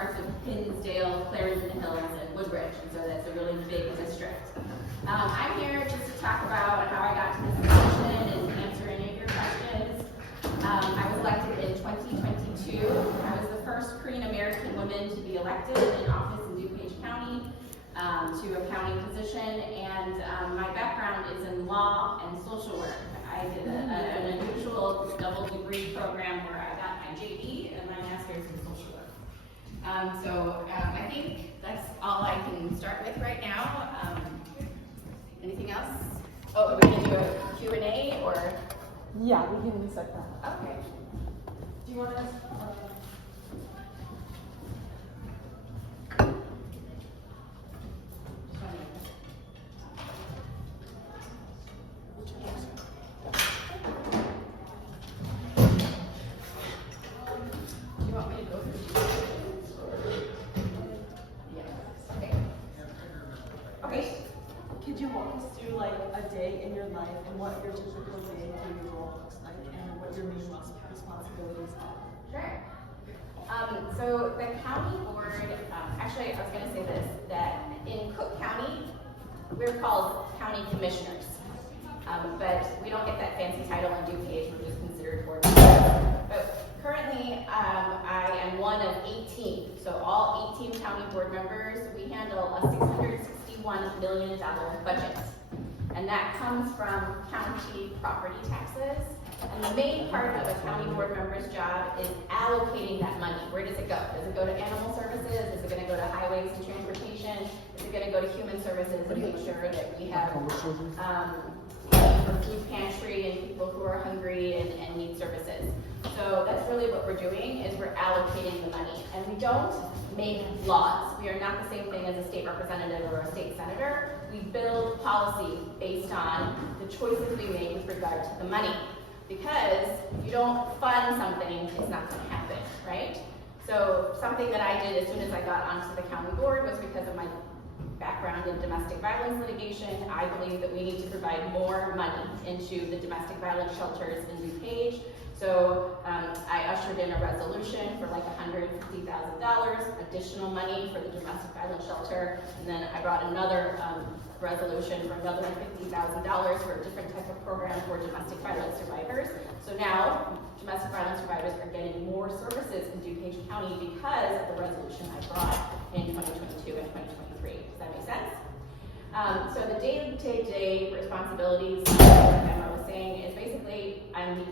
parts of Hinsdale, Clarendon Hills, and Woodbridge, and so that's a really big district. I'm here just to talk about how I got to this position and answer any of your questions. I was elected in 2022. I was the first Korean American woman to be elected in office in Dupage County to a county position, and my background is in law and social work. I did an unusual double degree program where I got my JD and my master's in social work. So I think that's all I can start with right now. Anything else? Oh, are we going to do a Q&A or? Yeah, we can set that. Okay. Do you want to? Could you walk us through like a day in your life and what your typical day for your role looks like and what your main responsibilities are? Sure. So the county board, actually I was going to say this, that in Cook County, we're called county commissioners. But we don't get that fancy title in DuPage, we're just considered board members. But currently, I am one of 18. So all 18 county board members, we handle a $661 million budget. And that comes from county property taxes. And the main part of a county board member's job is allocating that money. Where does it go? Does it go to animal services? Is it going to go to highways and transportation? Is it going to go to human services and make sure that we have for food pantry and people who are hungry and need services? So that's really what we're doing, is we're allocating the money. And we don't make laws. We are not the same thing as a state representative or a state senator. We build policy based on the choices we make with regard to the money. Because if you don't fund something, it's not going to happen, right? So something that I did as soon as I got onto the county board was because of my background in domestic violence litigation. I believe that we need to provide more money into the domestic violence shelters in DuPage. So I ushered in a resolution for like $150,000 additional money for the domestic violence shelter, and then I brought another resolution for another $50,000 for a different type of program for domestic violence survivors. So now domestic violence survivors are getting more services in DuPage County because of the resolution I brought in 2022 and 2023. Does that make sense? So the day-to-day responsibilities, like Emma was saying, is basically I'm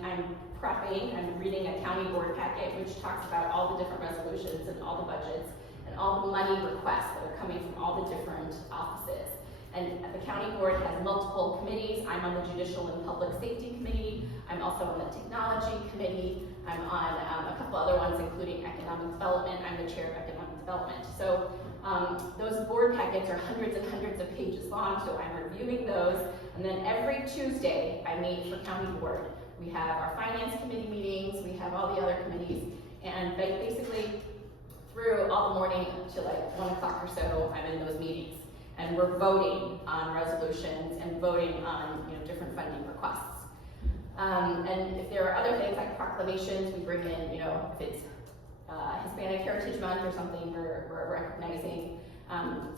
reading a county board packet which talks about all the different resolutions and all the budgets and all the money requests that are coming from all the different offices. And the county board has multiple committees. I'm on the Judicial and Public Safety Committee. I'm also on the Technology Committee. I'm on a couple other ones, including Economic Development. I'm the chair of Economic Development. So those board packets are hundreds and hundreds of pages long, so I'm reviewing those. And then every Tuesday, I meet for county board. We have our finance committee meetings. We have all the other committees. And basically, through all the morning to like 1 o'clock or so, I'm in those meetings. And we're voting on resolutions and voting on different funding requests. And if there are other things like proclamations, we bring in, if it's Hispanic Heritage Month or something, we're recognizing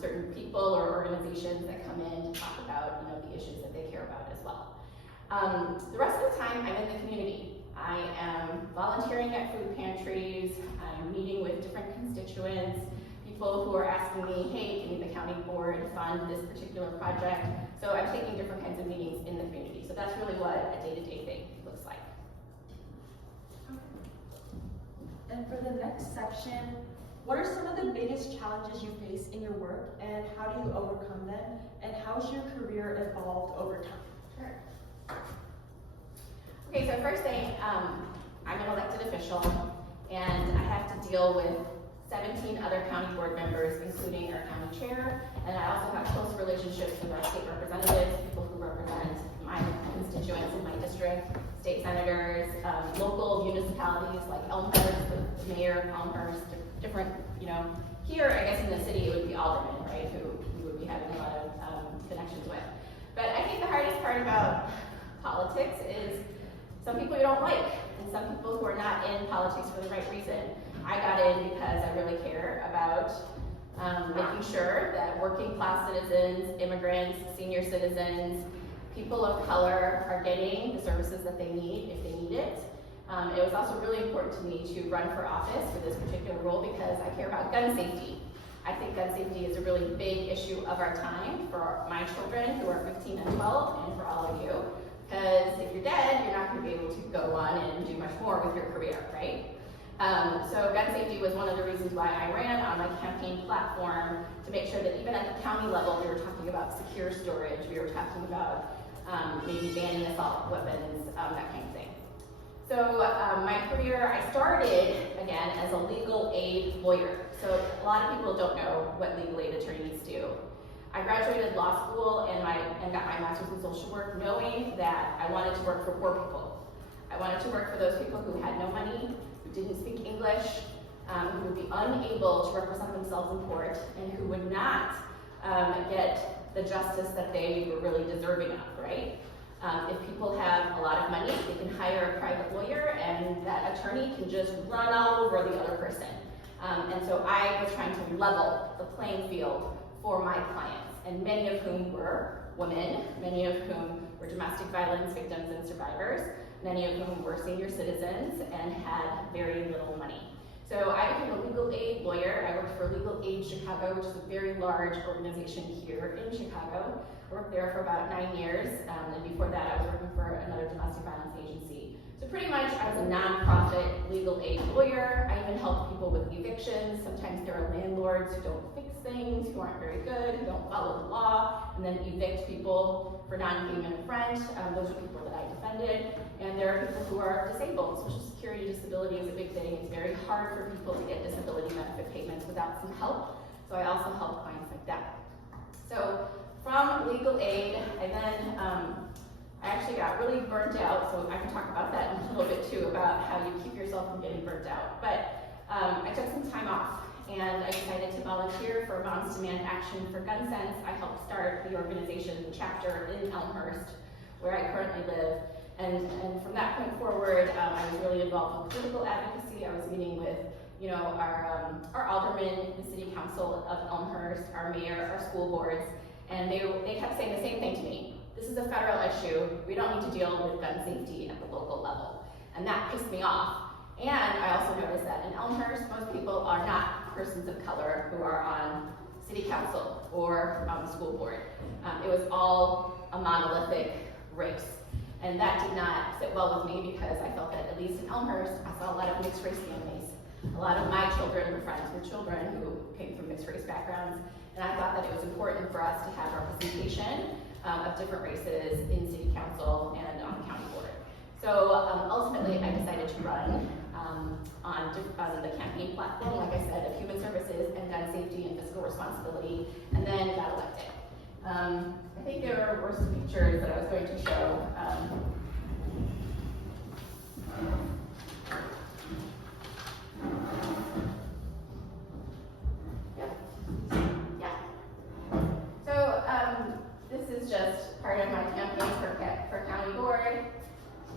certain people or organizations that come in to talk about the issues that they care about as well. The rest of the time, I'm in the community. I am volunteering at food pantries. I'm meeting with different constituents. People who are asking me, hey, can the county board fund this particular project? So I'm taking different kinds of meetings in the community. So that's really what a day-to-day thing looks like. And for the next section, what are some of the biggest challenges you face in your work and how do you overcome them? And how's your career evolved over time? Sure. Okay, so first thing, I'm an elected official and I have to deal with 17 other county board members, including our county chair, and I also have close relationships with our state representatives, people who represent my constituents in my district, state senators, local municipalities like Elmhurst, the mayor of Elmhurst, different, here I guess in the city it would be aldermen, right, who we would be having a lot of connections with. But I think the hardest part about politics is some people you don't like, and some people who are not in politics for the right reason. I got in because I really care about making sure that working class citizens, immigrants, senior citizens, people of color are getting the services that they need if they need it. It was also really important to me to run for office for this particular role because I care about gun safety. I think gun safety is a really big issue of our time for my children who are 15 and 12 and for all of you. Because if you're dead, you're not going to be able to go on and do much more with your career, right? So gun safety was one of the reasons why I ran on my campaign platform to make sure that even at the county level, we were talking about secure storage, we were talking about maybe banning assault weapons, that kind of thing. So my career, I started, again, as a legal aid lawyer. So a lot of people don't know what legal aid attorneys do. I graduated law school and got my master's in social work knowing that I wanted to work for poor people. I wanted to work for those people who had no money, who didn't speak English, who would be unable to represent themselves in court, and who would not get the justice that they were really deserving of, right? If people have a lot of money, they can hire a private lawyer, and that attorney can just run all over the other person. And so I was trying to level the playing field for my clients, and many of whom were women, many of whom were domestic violence victims and survivors, many of whom were senior citizens and had very little money. So I became a legal aid lawyer. I worked for Legal Aid Chicago, which is a very large organization here in Chicago. I worked there for about 9 years, and before that I was working for another domestic violence agency. So pretty much I was a nonprofit legal aid lawyer. I even helped people with evictions. Sometimes there are landlords who don't fix things, who aren't very good, who don't follow the law, and then evict people for non-payment of rent. Those are people that I defended. And there are people who are disabled. Social security disability is a big thing. It's very hard for people to get disability benefit payments without some help. So I also help clients like that. So from legal aid, I actually got really burnt out, so I can talk about that in a little bit too, about how you keep yourself from getting burnt out. But I took some time off, and I decided to volunteer for Moms Demand Action for Gun Sense. I helped start the organization, the chapter in Elmhurst, where I currently live. And from that point forward, I was really involved with political advocacy. I was meeting with, our aldermen, the city council of Elmhurst, our mayor, our school boards, and they kept saying the same thing to me. This is a federal issue. We don't need to deal with gun safety at the local level. And that pissed me off. And I also noticed that in Elmhurst, most people are not persons of color who are on city council or on the school board. It was all a monolithic race. And that did not sit well with me because I felt that, at least in Elmhurst, I saw a lot of mixed race families. A lot of my children were friends with children who came from mixed race backgrounds. And I thought that it was important for us to have representation of different races in city council and on the county board. So ultimately, I decided to run on the campaign platform, like I said, of human services and gun safety and fiscal responsibility, and then got elected. I think there were some pictures that I was going to show. This is just part of my campaign for county board.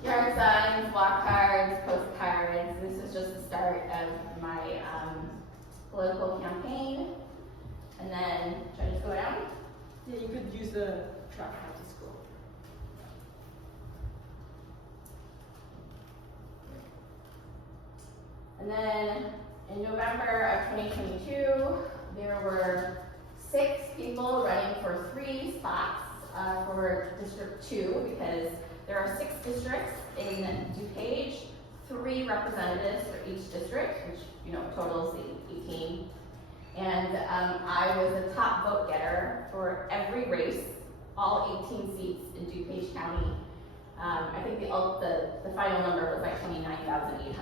Yard signs, walk cards, postcards. This is just the start of my political campaign. And then, should I just go down? Yeah, you could use the track out to school. And then in November of 2022, there were 6 people running for 3 spots for District 2, because there are 6 districts in Dupage, 3 representatives for each district, which totals 18. And I was the top vote getter for every race, all 18 seats in Dupage County. I think the final number was like 29,800.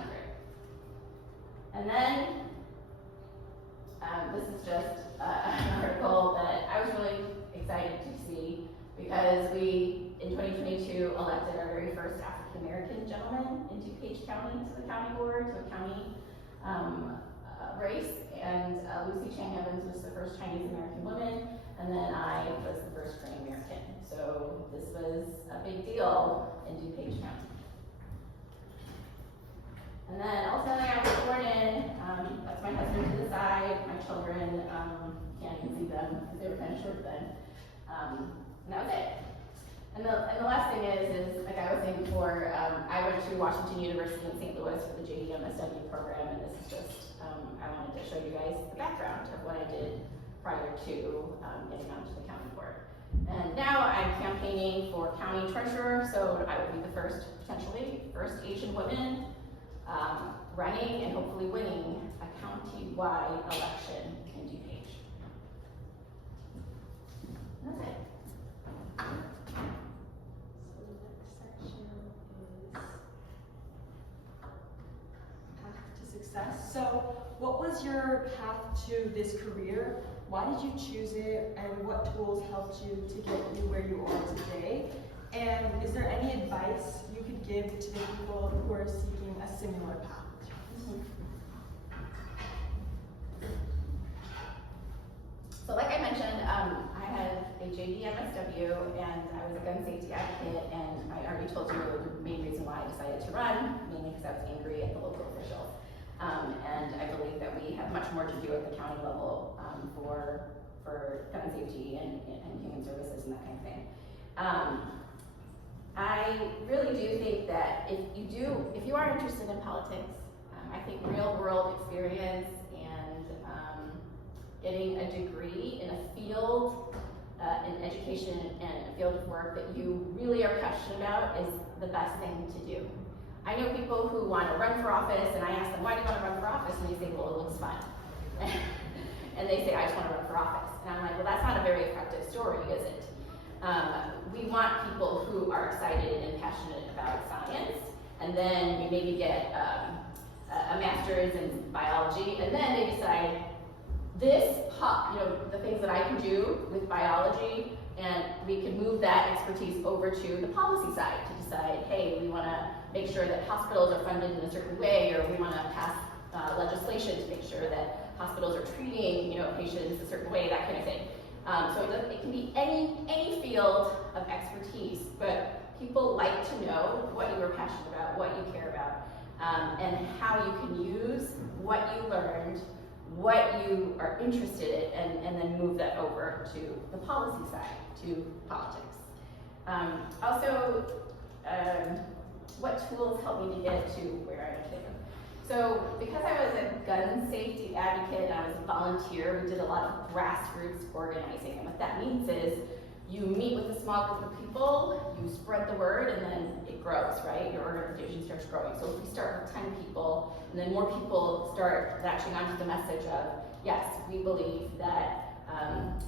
And then this is just an article that I was really excited to see, because we, in 2022, elected our very first African American gentleman in Dupage County to the county board, to a county race, and Lucy Chang Evans was the first Chinese American woman, and then I was the first Korean American. So this was a big deal in Dupage County. And then also I was born in, that's my husband to the side, my children, can't even see them because they were kind of short then. And that was it. And the last thing is like I was saying before, I went to Washington University in St. Louis for the JD MSW program, and this is just, I wanted to show you guys the background of what I did prior to getting onto the county board. And now I'm campaigning for county treasurer, so I will be the first, potentially, first Asian woman running and hopefully winning a county-wide election in Dupage. That's it. So the next section is path to success. So what was your path to this career? Why did you choose it, and what tools helped you to get you where you are today? And is there any advice you could give to the people who are seeking a similar path? So like I mentioned, I had a JD MSW and I was a gun safety advocate, and I already told you the main reason why I decided to run, mainly because I was angry at the local officials. And I believe that we have much more to do at the county level for gun safety and human services and that kind of thing. I really do think that if you are interested in politics, I think real world experience and getting a degree in a field, in education and a field of work that you really are passionate about is the best thing to do. I know people who want to run for office, and I ask them, why do you want to run for office? And they say, well, it looks fun. And they say, I just want to run for office. And I'm like, well, that's not a very effective story, is it? We want people who are excited and passionate about science, and then you maybe get a master's in biology, and then they decide, the things that I can do with biology, and we can move that expertise over to the policy side to decide, hey, we want to make sure that hospitals are funded in a certain way, or we want to pass legislation to make sure that hospitals are treating patients a certain way, that kind of thing. So it can be any field of expertise, but people like to know what you are passionate about, what you care about, and how you can use what you learned, what you are interested in, and then move that over to the policy side, to politics. Also, what tools help me to get to where I am today? So because I was a gun safety advocate and I was a volunteer, we did a lot of grassroots organizing. And what that means is you meet with a small group of people, you spread the word, and then it grows, right? Your organization starts growing. So if we start with 10 people, and then more people start latching onto the message of, yes, we believe that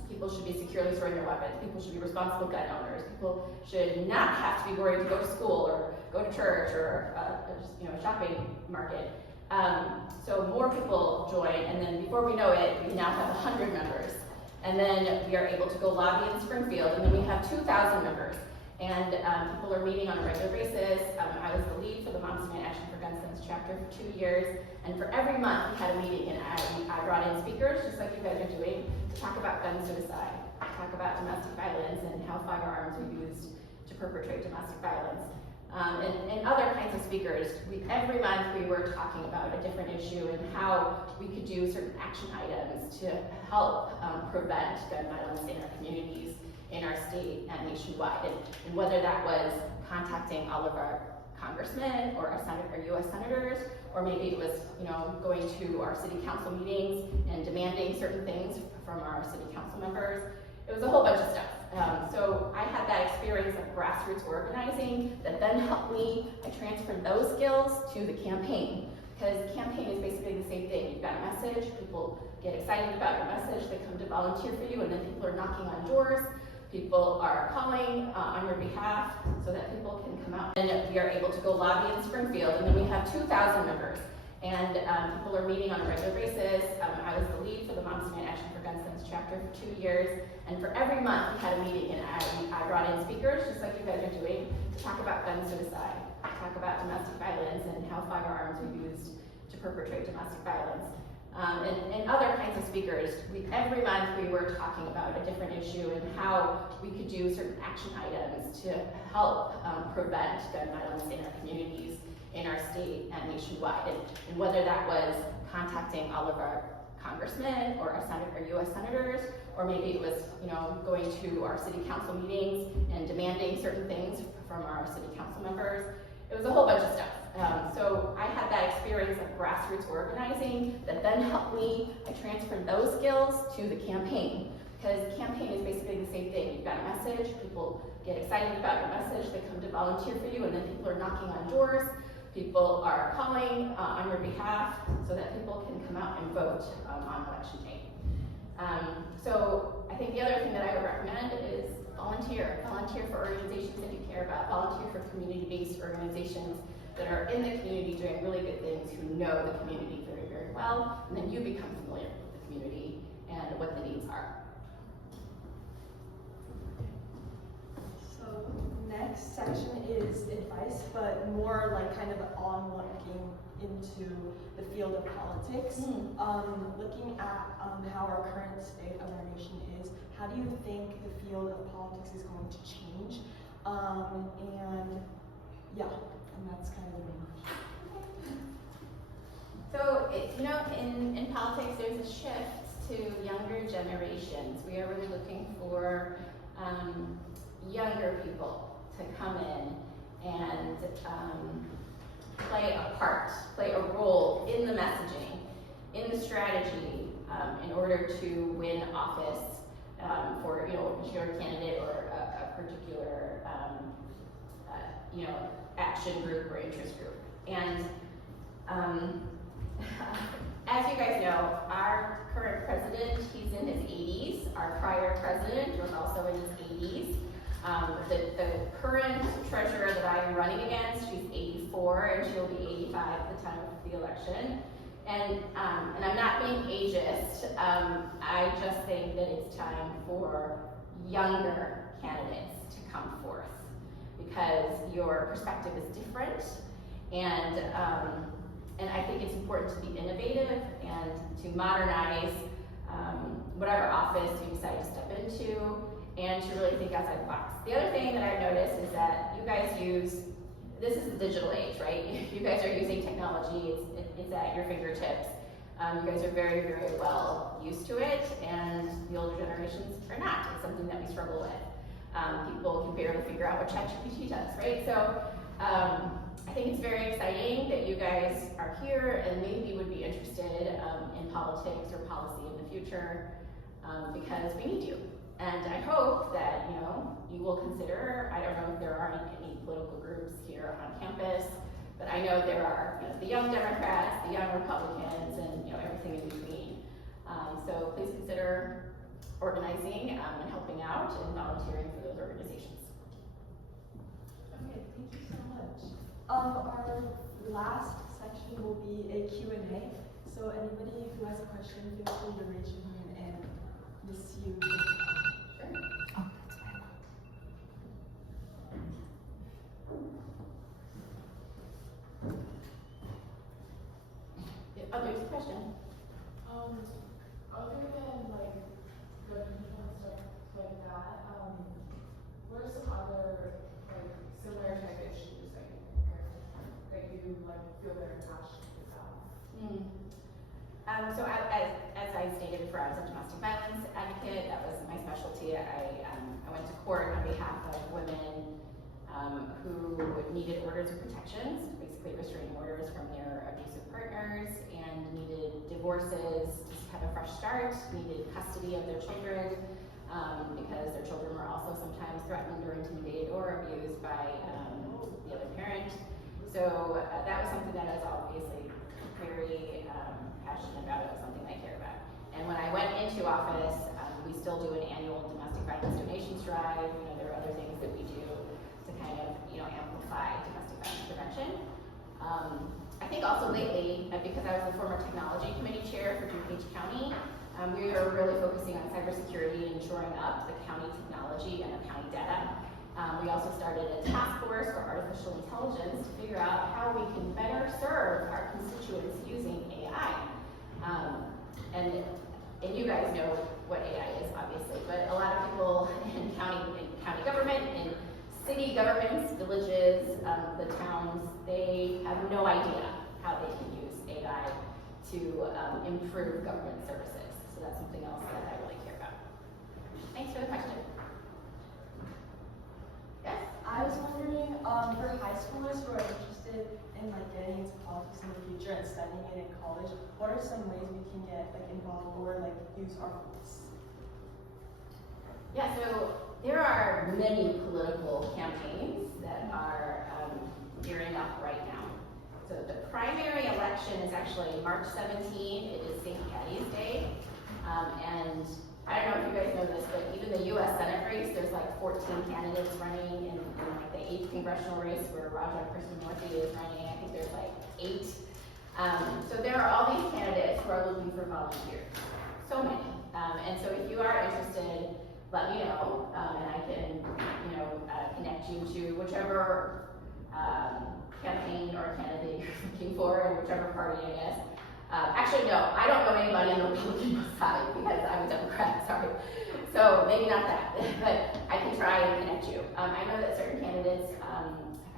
people should be securely storing their weapons, people should be responsible gun owners, people should not have to be worried to go to school or go to church or a shopping market. So more people join, and then before we know it, we now have 100 members. And then we are able to go lobby in Springfield, and then we have 2,000 members. And people are meeting on a regular basis. I was the lead for the Moms Demand Action for Gun Sense chapter for 2 years. And for every month we had a meeting, and I brought in speakers, just like you guys are doing, to talk about gun suicide, talk about domestic violence and how firearms are used to perpetrate domestic violence. And other kinds of speakers. Every month we were talking about a different issue and how we could do certain action items to help prevent gun violence in our communities, in our state, and nationwide. And whether that was contacting all of our congressmen or our U.S. senators, or maybe it was going to our city council meetings and demanding certain things from our city council members. It was a whole bunch of stuff. So I had that experience of grassroots organizing that then helped me. I transferred those skills to the campaign, because the campaign is basically the same thing. You've got a message, people get excited about your message, they come to volunteer for you, and then people are knocking on doors, people are calling on your behalf so that people can come out. And we are able to go lobby in Springfield, and then we have 2,000 members. And people are meeting on a regular basis. I was the lead for the Moms Demand Action for Gun Sense chapter for 2 years. And for every month we had a meeting, and I brought in speakers, just like you guys are doing, to talk about gun suicide, talk about domestic violence and how firearms are used to perpetrate domestic violence. And other kinds of speakers. Every month we were talking about a different issue and how we could do certain action items to help prevent gun violence in our communities, in our state and nationwide. And whether that was contacting all of our congressmen or our U.S. senators, or maybe it was, going to our city council meetings and demanding certain things from our city council members. It was a whole bunch of stuff. So I had that experience of grassroots organizing that then helped me. I transferred those skills to the campaign, because campaign is basically the same thing. You've got a message, people get excited about your message, they come to volunteer for you, and then people are knocking on doors, people are calling on your behalf so that people can come out and vote on election day. So I think the other thing that I would recommend is volunteer. Volunteer for organizations that you care about. Volunteer for community-based organizations that are in the community doing really good things, who know the community very, very well, and then you become familiar with the community and what the needs are. So next section is advice, but more like kind of on looking into the field of politics. Looking at how our current state of our nation is, how do you think the field of politics is going to change? And that's kind of the main question. So, in politics, there's a shift to younger generations. We are really looking for younger people to come in and play a part, play a role in the messaging, in the strategy, in order to win office for a particular candidate or a particular action group or interest group. And as you guys know, our current president, he's in his 80s. Our prior president was also in his 80s. The current treasurer that I am running against, she's 84 and she'll be 85 at the time of the election. And I'm not being ageist. I just think that it's time for younger candidates to come forth, because your perspective is different, and I think it's important to be innovative and to modernize whatever office you decide to step into, and to really think outside the box. The other thing that I've noticed is that you guys this is the digital age, right? You guys are using technology, it's at your fingertips. You guys are very, very well used to it, and the older generations are not. It's something that we struggle with. People can barely figure out what ChatGPT does, right? So I think it's very exciting that you guys are here and maybe would be interested in politics or policy in the future, because we need you. And I hope that you will consider, I don't know if there are any political groups here on campus, but I know there are the young Democrats, the young Republicans, and everything in between. So please consider organizing and helping out and volunteering for those organizations. Okay, thank you so much. Our last section will be a Q&A. So anybody who has a question, feel free to raise your hand, and Miss Yu. Sure. Oh, that's fine. Oh, there's a question. Other than like good people and stuff like that, what are some other like similar type issues that you like feel very passionate about? So as I stated before, I was a domestic violence advocate. That was my specialty. I went to court on behalf of women who needed orders of protections, basically restraining orders from their abusive partners, and needed divorces to have a fresh start, needed custody of their children, because their children were also sometimes threatened or intimidated or abused by the other parent. So that was something that I was obviously very passionate about. It was something I care about. And when I went into office, we still do an annual domestic violence donations drive. There are other things that we do to kind of amplify domestic violence prevention. I think also lately, because I was the former technology committee chair for Dupage County, we are really focusing on cybersecurity and shoring up the county technology and our county data. We also started a task force for artificial intelligence to figure out how we can better serve our constituents using AI. And you guys know what AI is, obviously, but a lot of people in county government, in city governments, villages, the towns, they have have no idea how they can use AI to improve government services. So that's something else that I really care about. Thanks for the question. Yes? I was wondering, for high schoolers who are interested in like getting into politics in the future and studying it in college, what are some ways we can get like involved or like use our voice? Yeah, so there are many political campaigns that are gearing up right now. So the primary election is actually March 17. It is St. Patty's Day. And I don't know if you guys know this, but even the U.S. Senate race, there's like 14 candidates running in like the 8th congressional race where Raja Krishnamurthy is running. I think there's like 8. So there are all these candidates who are looking for volunteers. So many. And so if you are interested, let me know, and I can, connect you to whichever campaign or candidate you're looking for, and whichever party, I guess. Actually, no, I don't know anybody on the Republican side because I'm a Democrat, sorry. So maybe not that, but I can try and connect you. I know that certain candidates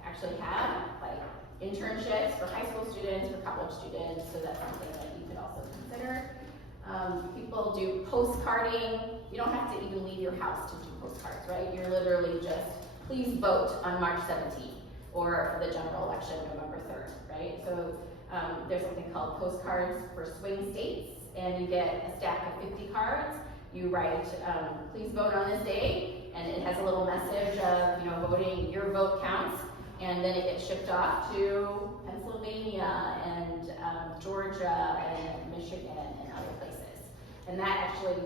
actually have like internships for high school students, for college students, so that's something that you could also consider. People do postcarding. You don't have to even leave your house to do postcards, right? You're literally just, please vote on March 17th or for the general election November 3rd, right? So there's something called postcards for swing states, and you get a stack of 50 cards. You write, please vote on this day, and it has a little message of, voting, your vote counts, and then it gets shipped off to Pennsylvania and Georgia and Michigan and other places. And that actually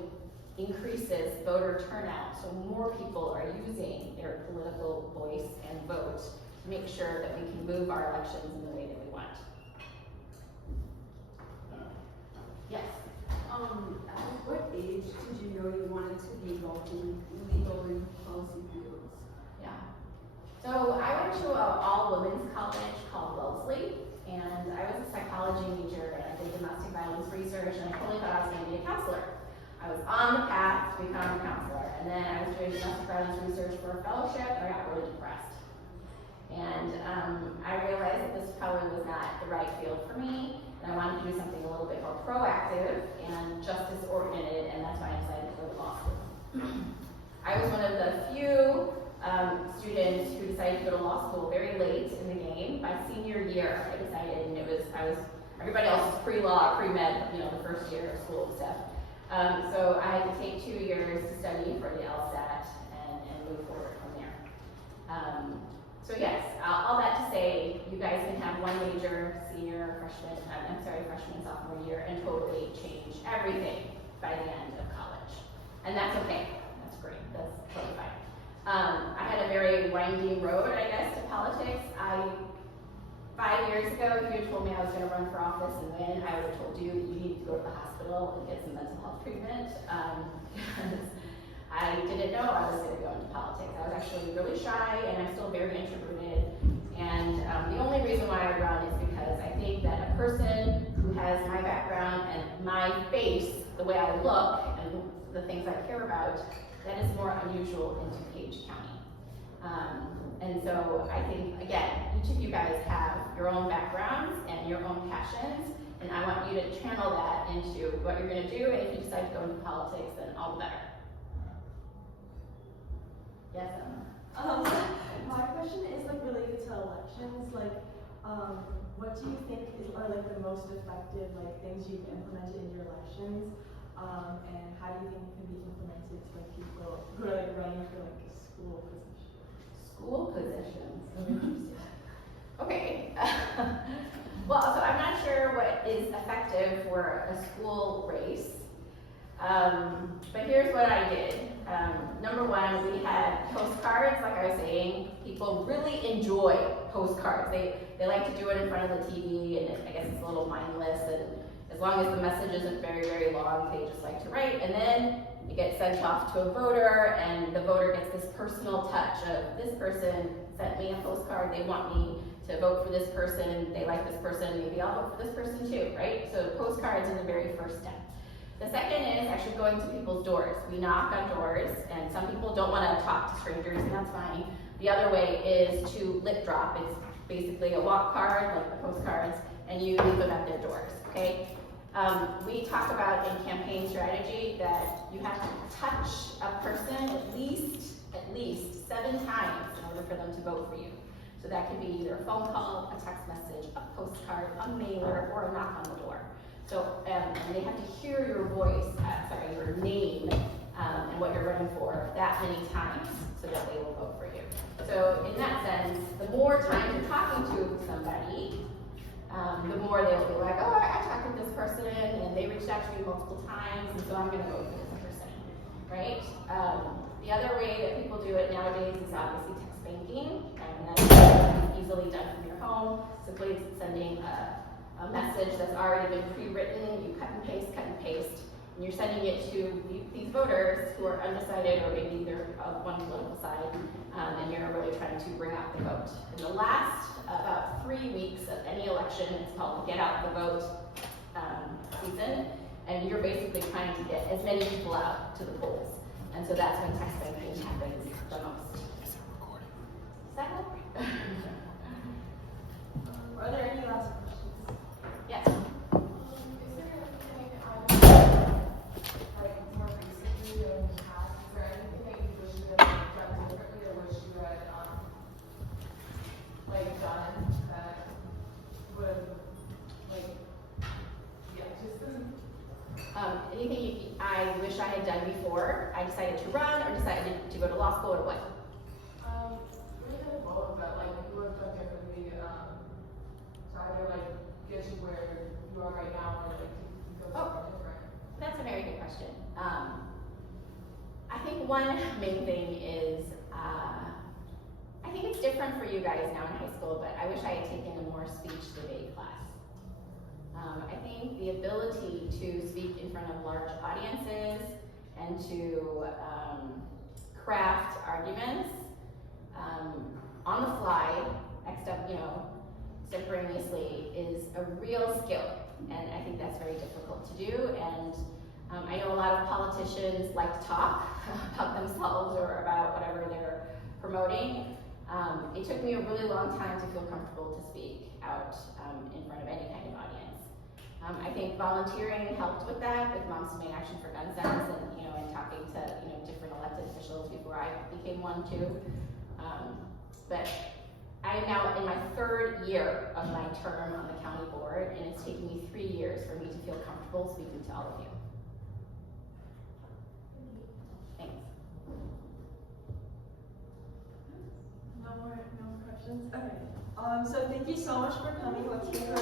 increases voter turnout, so more people are using their political voice and vote to make sure that we can move our elections in the way that we want. Yes? At what age did you know you wanted to be involved in legal and policy fields? Yeah. So I went to an all-women's college called Wellesley, and I was a psychology major, and I did domestic violence research, and I totally thought I was going to be a counselor. I was on the path to become a counselor, and then I was doing domestic violence research for a fellowship, and I got really depressed. And I realized that this probably was not the right field for me, and I wanted to do something a little bit more proactive and justice-oriented, and that's why I decided to go to law school. I was one of the few students who decided to go to law school very late in the game. My senior year, I decided, and everybody else was pre-law, pre-med, the first year of school and stuff. So I had to take 2 years to study for the LSAT and move forward from there. So yes, all that to say, you guys can have one major, freshman, sophomore year, and totally change everything by the end of college. And that's okay, that's great, that's totally fine. I had a very winding road, I guess, to politics. 5 years ago, if you had told me I was going to run for office and win, I would have told you that you need to go to the hospital and get some mental health treatment, because I didn't know I was going to go into politics. I was actually really shy, and I'm still very introverted. And the only reason why I run is because I think that a person who has my background and my face, the way I look, and the things I care about, that is more unusual in DuPage County. And so I think, again, each of you guys have your own backgrounds and your own passions, and I want you to channel that into what you're going to do, and if you decide to go into politics, then all the better. Yes, Emma? My question is related to elections. What do you think are the most effective things you've implemented in your elections, and how do you think it can be implemented to people who are running for school positions? School positions. Okay. Well, so I'm not sure what is effective for a school race. But here's what I did. Number one, we had postcards, like I was saying. People really enjoy postcards. They like to do it in front of the TV, and I guess it's a little mindless, and as long as the message isn't very, very long, they just like to write. And then it gets sent off to a voter, and the voter gets this personal touch of, this person sent me a postcard, they want me to vote for this person, they like this person, maybe I'll vote for this person too, right? So postcards are the very first step. The second is actually going to people's doors. We knock on doors, and some people don't want to talk to strangers, and that's fine. The other way is to lip drop. It's basically a walk card, like the postcards, and you leave them at their doors, okay? We talk about in campaign strategy that you have to touch a person at least 7 times in order for them to vote for you. So that could be either a phone call, a text message, a postcard, a mailer, or a knock on the door. So, and they have to hear your voice, your name, and what you're running for that many times so that they will vote for you. So in that sense, the more time you're talking to somebody, the more they'll be like, oh, I talked with this person and they reached out to me multiple times, and so I'm going to vote for this person, right? The other way that people do it nowadays is obviously text banking, and that's easily done from your home. Simply sending a message that's already been pre-written. You cut and paste, and you're sending it to these voters who are undecided, or maybe they're of one political side, and you're really trying to bring out the vote. In the last about 3 weeks of any election, it's called the Get Out the Vote season, and you're basically trying to get as many people out to the polls. And so that's when text banking happens the most. Is that help? Are there any last questions? Yes. Is there anything like more recently or in the past? Is there anything that you wish you had done differently or wish you had done that would have Anything I wish I had done before I decided to run, or decided to go to law school, or what? Really kind of both, but you would have done differently to either get you where you are right now, or to go somewhere different. That's a very good question. I think one main thing is, I think it's different for you guys now in high school, but I wish I had taken a more speech debate class. I think the ability to speak in front of large audiences and to craft arguments on the fly, extemporaneously, is a real skill, and I think that's very difficult to do. And I know a lot of politicians like to talk about themselves or about whatever they're promoting. It took me a really long time to feel comfortable to speak out in front of any kind of audience. I think volunteering helped with that, with Moms to Make Action for Gun Sense, and talking to different elected officials before I became one too. But I am now in my 3rd year of my term on the county board, and it's taken me 3 years for me to feel comfortable speaking to all of you. Thanks. No more questions? Okay. So thank you so much for coming. Let's give her